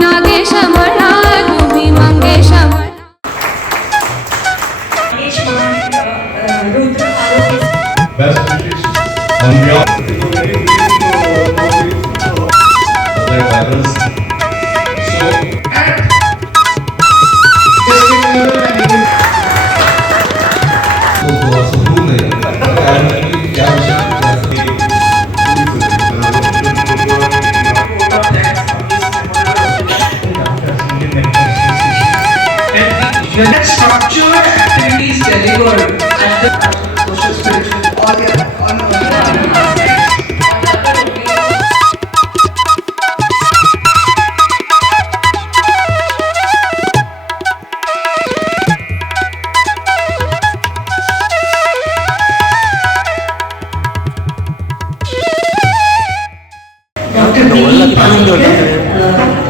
नागेश म्हणा तुम्ही मंगेश म्हणा. Best wishes on behalf of the their brothers. So, Unit structured activities delivered at the social spiritual all the Dr. B. Panikar,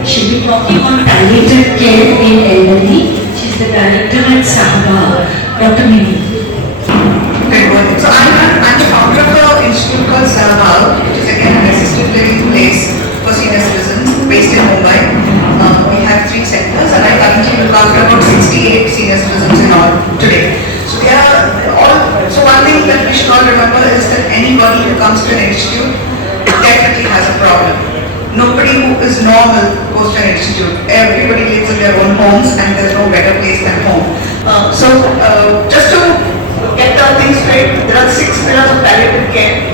she'll be talking on palliative care in elderly. She's the director at Sahaba. Dr. Mimi. So I'm the founder of an institute called Sarabhag, which is again an assisted living place for senior citizens based in Mumbai. We have 3 centers and I currently look after about 68 senior citizens in all today. So they are all, so one thing that we should all remember is that anybody who comes to an institute definitely has a problem. Nobody who is normal goes to an institute. Everybody lives in their own homes and there's no better place than home. Just to get the things straight, there are 6 pillars of palliative care: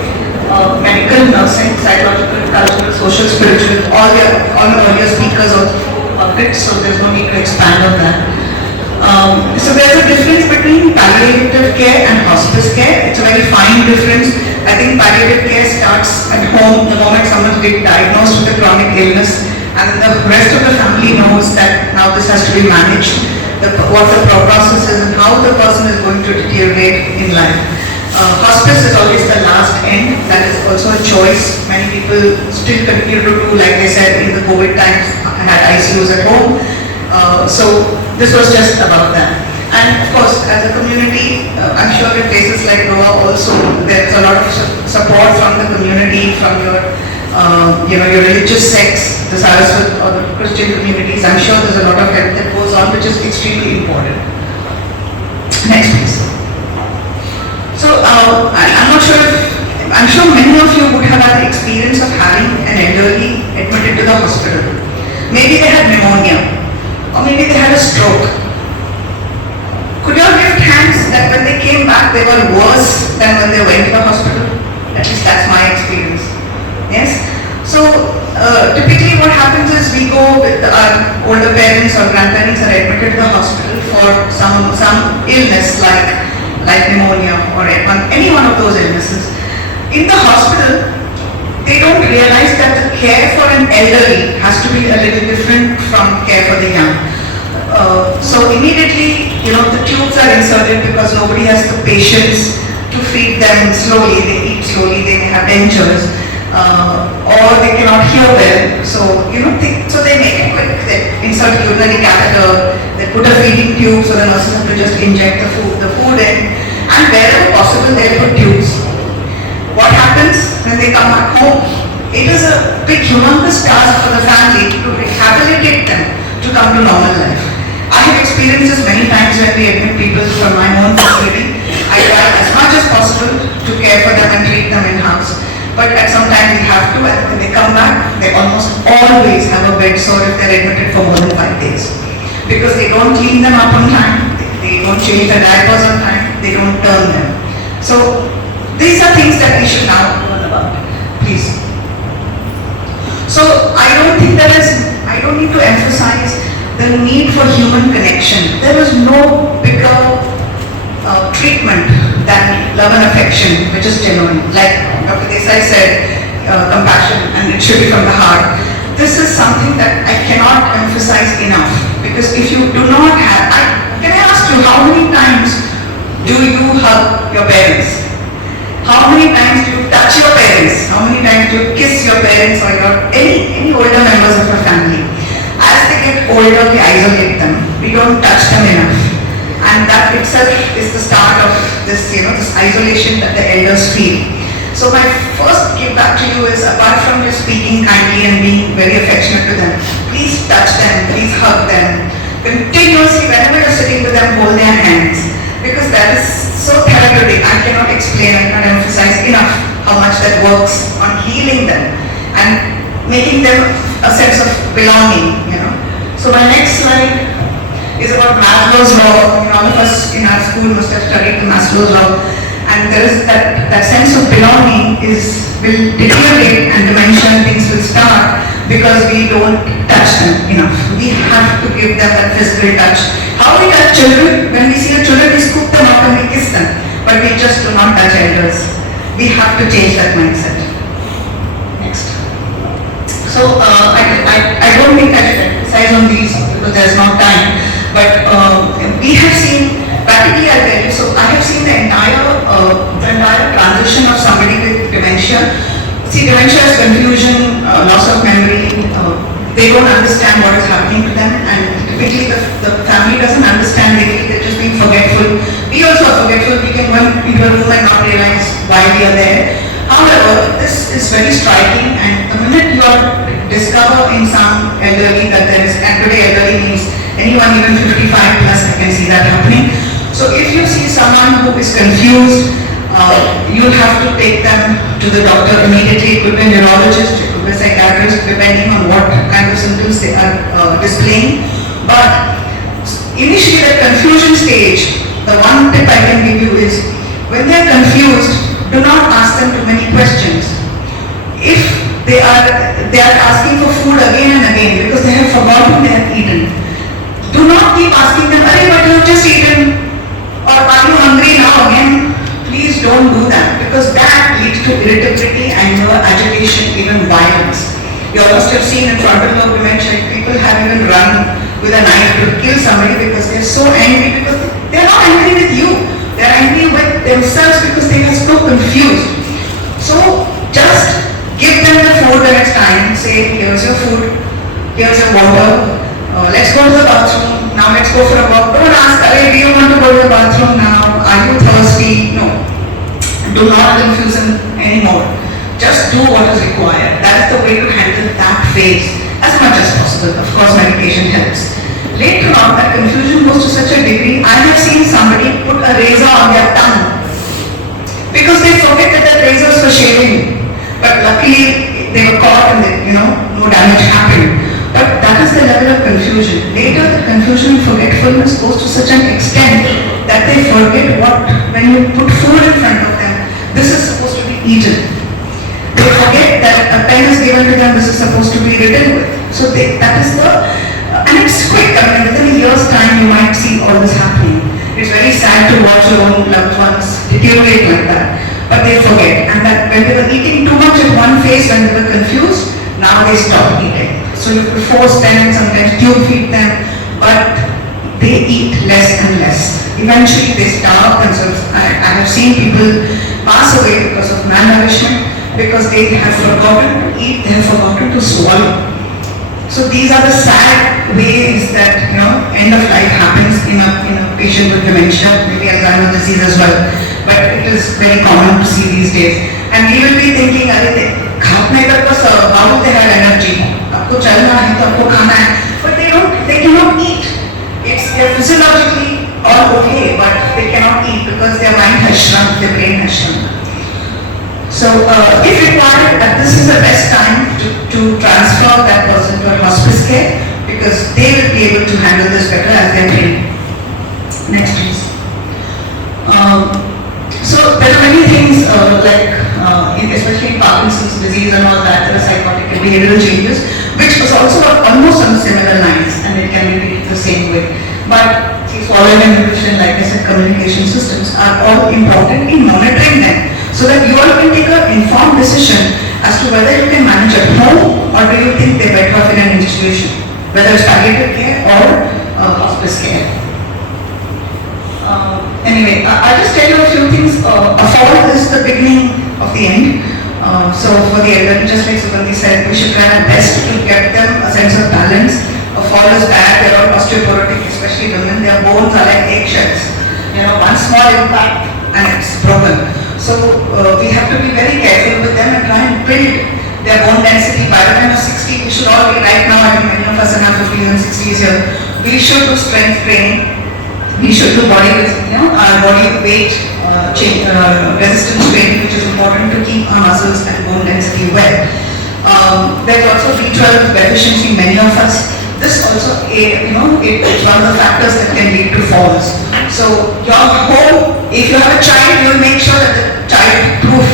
medical, nursing, psychological, cultural, social, spiritual. All the earlier speakers of it, so there's no need to expand on that. So there's a difference between palliative care and hospice care. It's a very fine difference. I think palliative care starts at home the moment someone's been diagnosed with a chronic illness, and then the rest of the family knows that now this has to be managed, what the process is and how the person is going to deteriorate in life. Hospice is always the last end. That is also a choice. Many people still continue to do, like I said, in the COVID times, I had ICUs at home. So this was just about that. And of course, as a community, I'm sure in places like Goa also, there's a lot of support from the community, from your, your religious sects, the Saraswat or the Christian communities. I'm sure there's a lot of help that goes on, which is extremely important. Next, please. So I'm not sure if, I'm sure many of you would have had the experience of having an elderly admitted to the hospital. Maybe they had pneumonia, or maybe they had a stroke. Could you all lift hands that when they came back they were worse than when they went to the hospital? At least that's my experience. Yes? So typically what happens is we go with our older parents or grandparents are admitted to the hospital for some illness like pneumonia or any one of those illnesses. In the hospital, they don't realize that the care for an elderly has to be a little different from care for the young. So immediately, the tubes are inserted because nobody has the patience to feed them slowly. They eat slowly, they may have dentures, or they cannot hear well. So, so they make it quick. They insert urinary catheter, they put a feeding tube so the nurses have to just inject the food in, and wherever possible they put tubes. What happens when they come back home? It is a big humongous task for the family to rehabilitate them to come to normal life. I have experienced this many times when we admit people from my own facility. I try as much as possible to care for them and treat them in-house. But at some time we have to, and when they come back, they almost always have a bed sore if they're admitted for more than 5 days. Because they don't clean them up on time, they don't change their diapers on time, they don't turn them. So these are things that we should now learn about. Please. So I don't need to emphasize the need for human connection. There is no bigger treatment than love and affection, which is genuine. Like Dr. Desai said, compassion, and it should be from the heart. This is something that I cannot emphasize enough, because if you do not have, can I ask you, how many times do you hug your parents? How many times do you touch your parents? How many times do you kiss your parents or any older members of your family? As they get older, we isolate them. We don't touch them enough. And that itself is the start of this, this isolation that the elders feel. So my first give back to you is, apart from just speaking kindly and being very affectionate to them, please please touch them, please hug them. Continuously, whenever you're sitting with them, hold their hands. Because that is so therapeutic. I cannot explain, I cannot emphasize enough how much that works on healing them and making them a sense of belonging, you know. So my next slide is about Maslow's law. All of us in our school must have studied the Maslow's law. And there is that sense of belonging will deteriorate and dementia and things will start because we don't touch them enough. We have to give them that physical touch. How we touch children? When we see the children, we scoop them up and we kiss them. But we just do not touch elders. We have to change that mindset. Next. So I don't think I should emphasize on these because there's not time. But we have seen, practically I'll tell you, so I have seen the entire transition of somebody with dementia. See, dementia is confusion, loss of memory. They don't understand what is happening to them, and typically the family doesn't understand. They feel they're just being forgetful. We also are forgetful. We can go into a room and not realize why we are there. However, this is very striking, and the minute you discover in some elderly that there is, and today elderly means anyone even 55 plus, I can see that happening. So if you see someone who is confused, you'll have to take them to the doctor immediately. It could be a neurologist, it could be a psychiatrist, depending on what kind of symptoms they are displaying. But initially, the confusion stage, the one tip I can give you is, when they are confused, do not ask them too many questions. If they are asking for food again and again because they have forgotten they have eaten, do not keep asking them, "Arey, but you have just eaten," or "Are you hungry now again?" Please don't do that, because that leads to irritability, anger, agitation, even violence. You must have seen in frontal lobe dementia, people have even run with a knife to kill somebody because they're so angry, because they're not angry with you. They're angry with themselves because they are so confused. So just give them the food the next time. Say, "Here's your food, here's your water, let's go to the bathroom, now let's go for a walk." Don't ask, "Arey, do you want to go to the bathroom now? Are you thirsty?" No. Do not confuse them anymore. Just do what is required. That is the way to handle that phase as much as possible. Of course, medication helps. Later on, that confusion goes to such a degree. I have seen somebody put a razor on their tongue because they forget that the razor is for shaving. But luckily, they were caught and no damage happened. But that is the level of confusion. Later, the confusion and forgetfulness goes to such an extent that they forget when you put food in front of them, this is supposed to be eaten. They forget that a pen is given to them, this is supposed to be written with. So and it's quick. I mean, within a year's time, you might see all this happening. It's very sad to watch your own loved ones deteriorate like that. But they forget. And that when they were eating too much at one phase, when they were confused, now they stop eating. So you could force them, sometimes tube feed them, but they eat less and less. Eventually they starve themselves. I have seen people pass away because of malnourishment, because they have forgotten to eat, they have forgotten to swallow. So these are the sad ways that end of life happens in a patient with dementia, maybe Alzheimer's disease as well. But it is very common to see these days. And we will be thinking, how do they have energy? Aapko chalna hai to aapko khana hai. But they cannot eat. They're physiologically all okay, but they cannot eat because their mind has shrunk, their brain has shrunk. So if required, this is the best time to transfer that person to a hospice care, because they will be able to handle this better as they're trained. Next please. So there are many things especially in Parkinson's disease and all that, there are psychotic and behavioral changes, which is also almost on similar lines, and it can be treated the same way. But following and nutrition, like I said, communication systems are all important in monitoring them, so that you all can take an informed decision as to whether you can manage at home or do you think they're better off in an institution, whether it's palliative care or hospice care. Anyway, I'll just tell you a few things. A fall is the beginning of the end. So for the elderly, just like Sugandhi said, we should try our best to get them a sense of balance. A fall is bad, they're all osteoporotic, especially women. Their bones are like eggshells. One small impact and it's broken. So we have to be very careful with them and try and build their bone density. By the time of 60, we should all be, right now, I think many of us are easier. We should do strength training. We should do body, body weight resistance training, which is important to keep our muscles and bone density well. There's also B12 deficiency in many of us. This also, it's one of the factors that can lead to falls. So your home, if you have a child, you will make sure that the child proof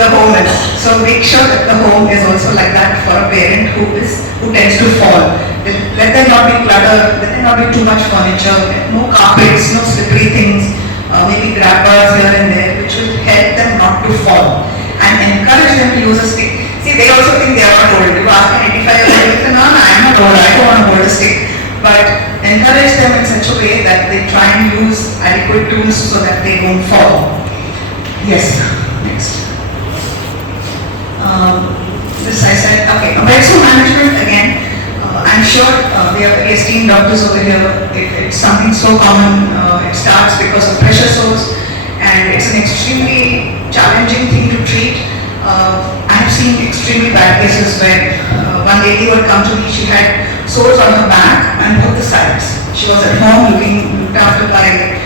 the home is. So make sure that the home is also like that for a parent who tends to fall. Let there not be clutter, let there not be too much furniture, no carpets, no slippery things, maybe grab bars here and there, which will help them not to fall. And encourage them to use a stick. See, they also think they are not old. You ask an 85-year-old, no, I'm not old, I don't want to hold a stick. But encourage them in such a way that they try and use adequate tools so that they don't fall. Yes, next. This I said, okay. Bed-sore management, again, I'm sure we have very esteemed doctors over here. It's something so common. It starts because of pressure sores, and it's an extremely challenging thing to treat. I have seen extremely bad cases where one lady would come to me, she had sores on her back and both the sides. She was at home looked after by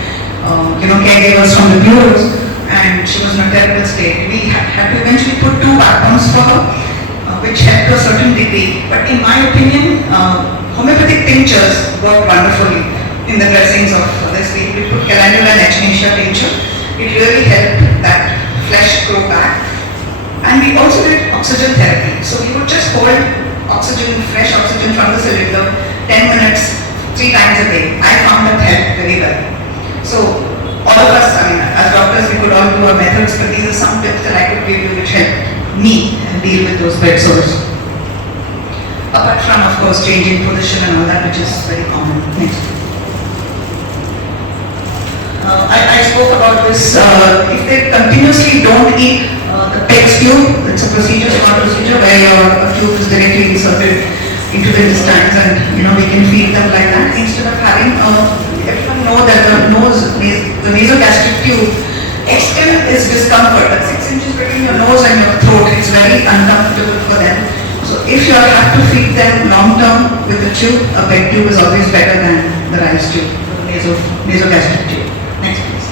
caregivers from the bureaus, and she was in a terrible state. We had to eventually put 2 backbones for her, which helped to a certain degree. But in my opinion, homeopathic tinctures work wonderfully in the dressings of this. We put calendula and echinacea tincture. It really helped that flesh grow back. And we also did oxygen therapy. So we would just hold oxygen, fresh oxygen from the cylinder, 10 minutes, 3 times a day. I found that helped very well. So all of us, as doctors, we could all do our methods, but these are some tips that I could give you which helped me deal with those bed sores. Apart from, of course, changing position and all that, which is very common. Next. I spoke about this. If they continuously don't eat the PEX tube, it's a procedure, small procedure, where your tube is directly inserted into the intestines, and we can feed them like that. Instead of having, everyone know that the nasogastric tube extent is discomfort. That's 6 inches between your nose and your throat. It's very uncomfortable for them. So if you have to feed them long term with the tube, a PEG tube is always better than the RICE tube, the nasogastric tube. Next please.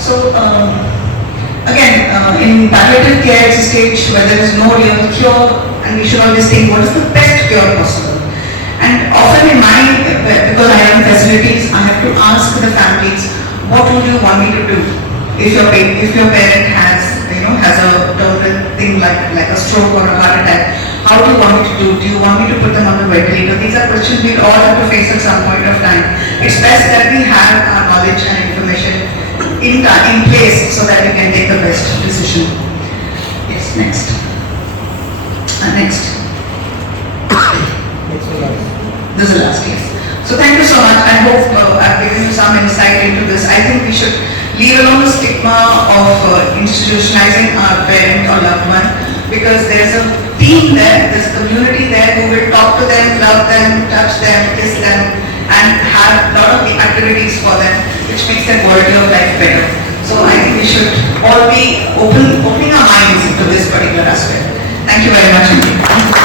So again, in palliative care, it's a stage where there is no real cure, and we should always think what is the best cure possible. And often because I run facilities, I have to ask the families, what would you want me to do? If your parent has a terminal thing like a stroke or a heart attack, how do you want me to do? Do you want me to put them on the ventilator? These are questions we all have to face at some point of time. It's best that we have our knowledge and information in place so that we can take the best decision. Yes, next. Next. This is the last, yes. So thank you so much. I hope I've given you some insight into this. I think we should leave alone the stigma of institutionalizing our parent or loved one, because there's a team there, there's a community there who will talk to them, love them, touch them, kiss them, and have a lot of the activities for them, which makes their quality of life better. So I think we should all be opening our minds to this particular aspect. Thank you very much indeed.